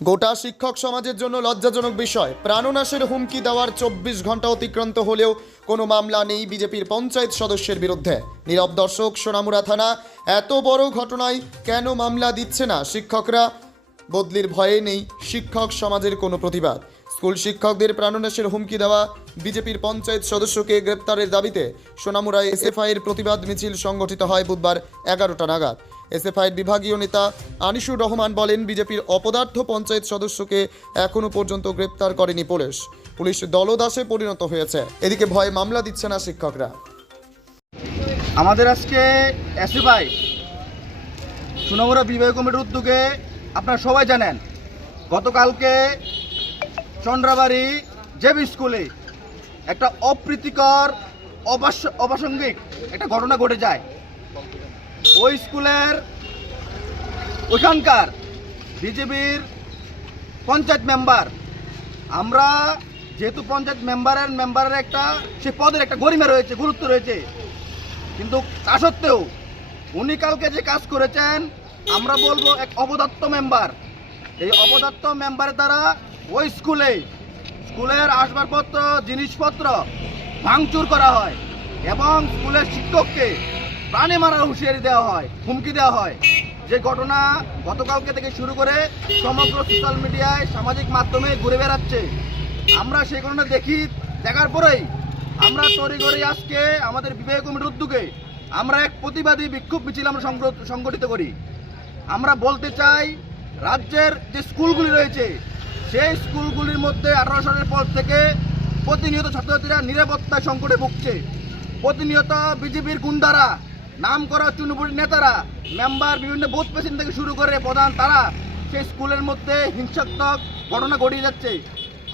গোটা শিক্ষক সমাজের জন্য লজ্জাজনক বিষয়, প্রাণনাশের হুমকি দেওয়ার 24 ঘন্টা অতিক্রান্ত হলেও কোনো মামলা নেই বিজেপির পঞ্চায়েত সদস্যের বিরুদ্ধে। নীরব দর্শক, সোনামুড়া থানা। এত বড় ঘটনায় কেন মামলা দিচ্ছে না শিক্ষকরা? বদলির ভয়ে নেই শিক্ষক সমাজের কোনো প্রতিবাদ। স্কুল শিক্ষকদের প্রাণনাশের হুমকি দেওয়া বিজেপির পঞ্চায়েত সদস্যকে গ্রেপ্তারের দাবিতে সোনামুড়ায় এসএফআইয়ের প্রতিবাদ মিছিল সংগঠিত হয় বুধবার 11টা নাগাদ। এসএফআইয়ের বিভাগীয় নেতা আনিসুর রহমান বলেন, বিজেপির অপদার্থ পঞ্চায়েত সদস্যকে এখনো পর্যন্ত গ্রেপ্তার করেনি পুলিশ দলদাসে পরিণত হয়েছে। এদিকে ভয়ে মামলা দিচ্ছে না শিক্ষকরা। আমাদের আজকে এসএফআই সোনামুড়া বিভাগীয় কমিটির উদ্যোগে আপনারা সবাই জানেন, গতকালকে চন্দ্রাবাড়ি জেবি স্কুলে একটা অপ্রীতিকর অপ্রাসঙ্গিক একটা ঘটনা ঘটে যায়। ওই স্কুলের ওইখানকার বিজেপির পঞ্চায়েত মেম্বার, আমরা যেহেতু পঞ্চায়েত মেম্বারের একটা সে পদের একটা গরিমা রয়েছে, গুরুত্ব রয়েছে, কিন্তু তা সত্ত্বেও উনি কালকে যে কাজ করেছেন আমরা বলবো এক অপদার্থ মেম্বার। এই অপদার্থ মেম্বারের দ্বারা ওই স্কুলের আসবাবপত্র জিনিসপত্র ভাঙচুর করা হয় এবং স্কুলের শিক্ষককে প্রাণে মারার হুঁশিয়ারি দেওয়া হয়, হুমকি দেওয়া হয়। যে ঘটনা গতকালকে থেকে শুরু করে সমগ্র সোশ্যাল মিডিয়ায় সামাজিক মাধ্যমে ঘুরে বেড়াচ্ছে, আমরা সেই ঘটনা দেখার পরেই আমরা তড়িঘড়ি আজকে আমাদের বিভাগীয় কমিটির উদ্যোগে আমরা এক প্রতিবাদী বিক্ষোভ মিছিল আমরা সংগঠিত করি। আমরা বলতে চাই, রাজ্যের যে স্কুলগুলি রয়েছে সেই স্কুলগুলির মধ্যে 18 সালের পর থেকে প্রতিনিয়ত ছাত্রছাত্রীরা নিরাপত্তা সংকটে ভুগছে। প্রতিনিয়ত বিজেপির গুন্ডারা, নাম করা চুনুপুটি নেতারা, মেম্বার, বিভিন্ন বুথ প্রেসিডেন্ট থেকে শুরু করে প্রধান, তারা সেই স্কুলের মধ্যে হিংসাত্মক ঘটনা ঘটিয়ে যাচ্ছে।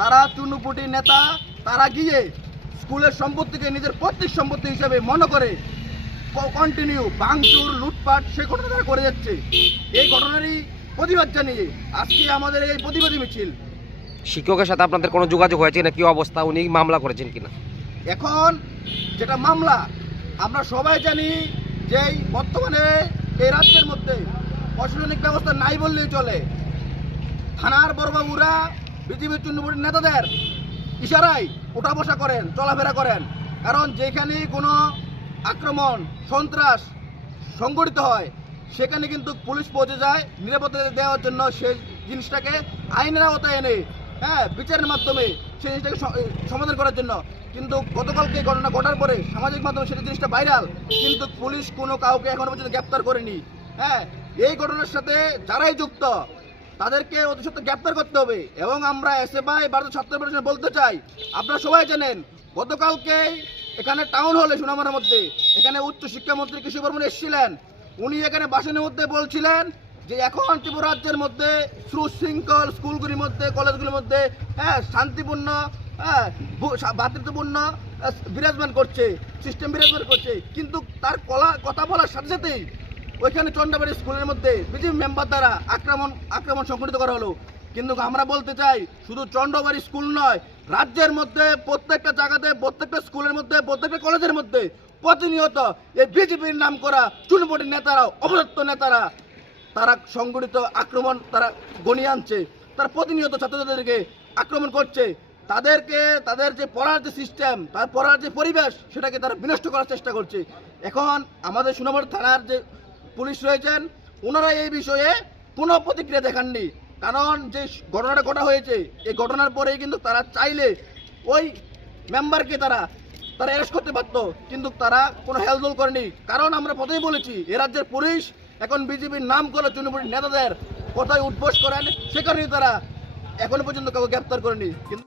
তারা চুনুপুটি নেতা, তারা গিয়ে স্কুলের সম্পত্তিকে নিজের পৈতৃক সম্পত্তি হিসেবে মনে করে কন্টিনিউ ভাঙচুর, লুটপাট সে ঘটনা তারা করে যাচ্ছে। এই ঘটনারই প্রতিবাদ জানিয়ে আজকে আমাদের এই প্রতিবাদী মিছিল। শিক্ষকের সাথে আপনাদের কোনো যোগাযোগ হয়েছে না? কি অবস্থা, উনি মামলা করেছেন কিনা? এখন যেটা মামলা, আমরা সবাই জানি যে বর্তমানে এই রাজ্যের মধ্যে প্রশাসনিক ব্যবস্থা নাই বললেই চলে। থানার বড়বাবুরা বিজেপির চুন্নপুরের নেতাদের ইশারায় উঠা বসা করেন, চলাফেরা করেন। কারণ যেখানে কোনো আক্রমণ, সন্ত্রাস সংগঠিত হয় সেখানে কিন্তু পুলিশ পৌঁছে যায় নিরাপত্তা দেওয়ার জন্য, সেই জিনিসটাকে আইনের আওতায় এনে বিচারের মাধ্যমে সেই জিনিসটাকে সমাধান করার জন্য। কিন্তু গতকালকে এই ঘটনা ঘটার পরে সামাজিক মাধ্যমে সেটা জিনিসটা ভাইরাল, কিন্তু পুলিশ কোনো কাউকে এখনো পর্যন্ত গ্রেপ্তার করেনি। এই ঘটনার সাথে যারাই যুক্ত তাদেরকে অতি সত্ত্বর গ্রেপ্তার করতে হবে। এবং আমরা এসএফআই ভারতীয় ছাত্র ফেডারেশন বলতে চাই, আপনারা সবাই জানেন গতকালকে এখানে টাউন হলে সোনামুড়ার মধ্যে এখানে উচ্চ শিক্ষামন্ত্রী কৃষি বর্মন এসেছিলেন। উনি এখানে ভাষণের মধ্যে বলছিলেন যে এখন ত্রিপুরা রাজ্যের মধ্যে সুশৃঙ্খল স্কুলগুলির মধ্যে, কলেজগুলির মধ্যে শান্তিপূর্ণ, ভ্রাতৃত্বপূর্ণ বিরাজমান করছে, সিস্টেম বিরাজমান করছে। কিন্তু তার কথা বলার সাথে সাথেই ওইখানে চন্দ্রাবাড়ি স্কুলের মধ্যে বিজেপি মেম্বার দ্বারা আক্রমণ সংঘটিত করা হলো। কিন্তু আমরা বলতে চাই, শুধু চন্দ্রাবাড়ি স্কুল নয়, রাজ্যের মধ্যে প্রত্যেকটা জায়গাতে, প্রত্যেকটা স্কুলের মধ্যে, প্রত্যেকটা কলেজের মধ্যে প্রতিনিয়ত এই বিজেপির নাম করা চুনপটি নেতারা, অপদার্থ নেতারা, তারা সংগঠিত আক্রমণ তারা গণিয়ে আনছে। তারা প্রতিনিয়ত ছাত্রছাত্রীদেরকে আক্রমণ করছে, তাদের যে পড়ার যে সিস্টেম, তার পড়ার যে পরিবেশ, সেটাকে তারা বিনষ্ট করার চেষ্টা করছে। এখন আমাদের সোনামুড়া থানার যে পুলিশ রয়েছেন, ওনারা এই বিষয়ে কোনো প্রতিক্রিয়া দেখাননি। কারণ যে ঘটনাটা ঘটা হয়েছে, এই ঘটনার পরেই কিন্তু তারা চাইলে ওই মেম্বারকে তারা অ্যারেস্ট করতে পারতো, কিন্তু তারা কোনো হেলদোল করেনি। কারণ আমরা প্রথমেই বলেছি, এ রাজ্যের পুলিশ এখন বিজেপির নাম করে চুনপুরি নেতাদের কথায় উদ্বোস করেন, সে কারণেই তারা এখনো পর্যন্ত কাউকে গ্রেপ্তার করেনি। কিন্তু